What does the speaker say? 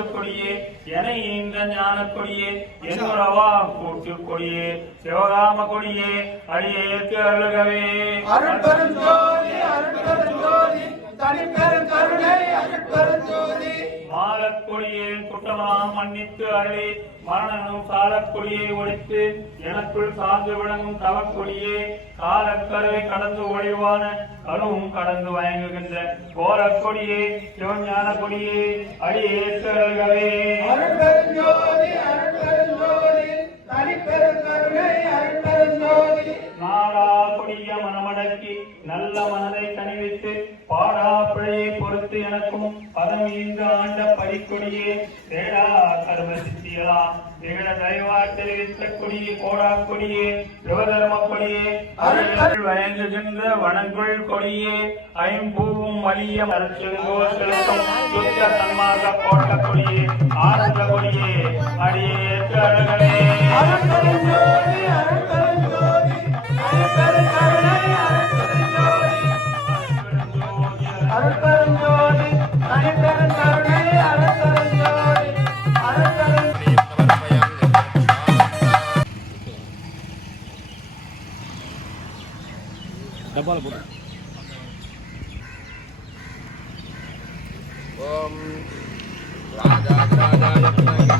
காட்டுக்கொடியே என இந்த ஞான கொடியே என்னுறவா கூட்டு கொடியே சிவகாம கொடியே அடியேற்கு அருள்கவே அருட்பெருஞ்சோதி அருட்பெருஞ்சோதி தனிப்பெருங்கருணை அருட்பெருஞ்சோதி மாலக்கொடியே குற்றலாம் மன்னித்து அருளி மரணனும் சாலக்கொடியை ஒழித்து எனக்குள் சார்ந்து விளங்கும் தவக்கொடியே காலக்கருவை கடந்து ஒழிவான கருவும் கடந்து வயங்குகின்ற கோலக்கொடியே சிவஞான கொடியே அடியேற்கு அருள்கவே அருட்பெருஞ்சோதி அருட்பெருஞ்சோதி தனிப்பெருங்கருணை அருட்பெருஞ்சோதி நாடா கொடிய மனமடக்கி நல்ல மனதை கனிவித்து பாடா பிழையை பொறுத்து எனக்கும் பதம் ஈந்து ஆண்ட பரிக்கொடியே தேடா கர்ம சித்தியலாம் திகழ தயவா தெரிவித்த கொடியே கோடா கொடியே சிவதர்ம கொடியே அருள் வயங்குகின்ற வனங்குள் கொடியே ஐம்பூவும் வலிய மரச்செங்கோசலுக்கும் சுத்த சன்மார்க்க கோட்ட கொடியே ஆனந்த கொடியே அடியேற்று அழகே அருட்பெருஞ்சோதி அருட்பெருஞ்சோதி தனிப்பெருங்கருணை அருட்பெருஞ்சோதி அருட்பெருஞ்சோதி தனிப்பெருங்கருணை அருட்பெருஞ்சோதி அருட்பெருஞ்சோதி டப்பால போடு. ஓம் ராஜா ராஜா